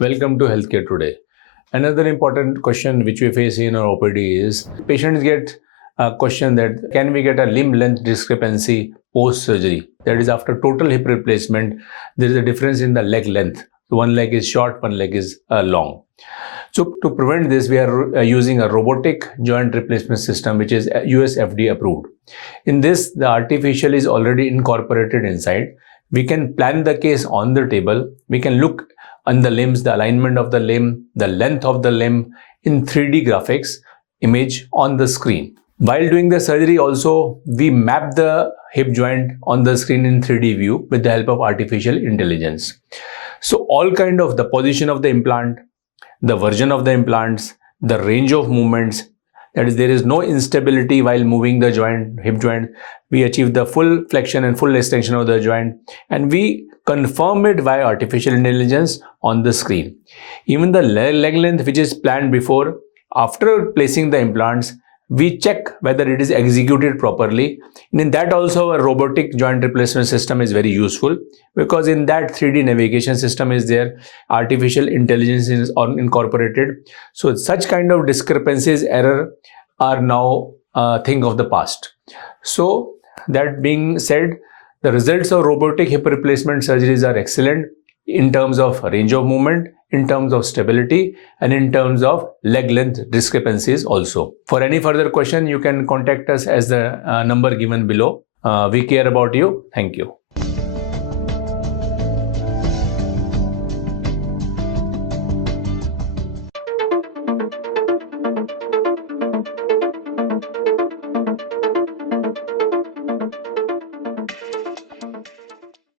Welcome to Healthcare Today. Another important question which we face in our OPD is patients get a question that can we get a limb length discrepancy post surgery? That is, after total hip replacement, there is a difference in the leg length. One leg is short, one leg is long. So to prevent this, we are using a robotic joint replacement system which is US FDA approved. In this, the artificial is already incorporated inside. We can plan the case on the table. We can look on the limbs, the alignment of the limb, the length of the limb in 3D graphics image on the screen. While doing the surgery also, we map the hip joint on the screen in 3D view with the help of artificial intelligence. So all kind of the position of the implant, the version of the implants, the range of movements, that is, there is no instability while moving the joint, hip joint. We achieve the full flexion and full extension of the joint, and we confirm it via artificial intelligence on the screen. Even the leg length which is planned before, after placing the implants, we check whether it is executed properly. And in that also a robotic joint replacement system is very useful, because in that 3D navigation system is there, artificial intelligence is incorporated. So such kind of discrepancies, error are now a thing of the past. So that being said, the results of robotic hip replacement surgeries are excellent in terms of range of movement, in terms of stability, and in terms of leg length discrepancies also. For any further question, you can contact us as the number given below. We care about you. Thank you.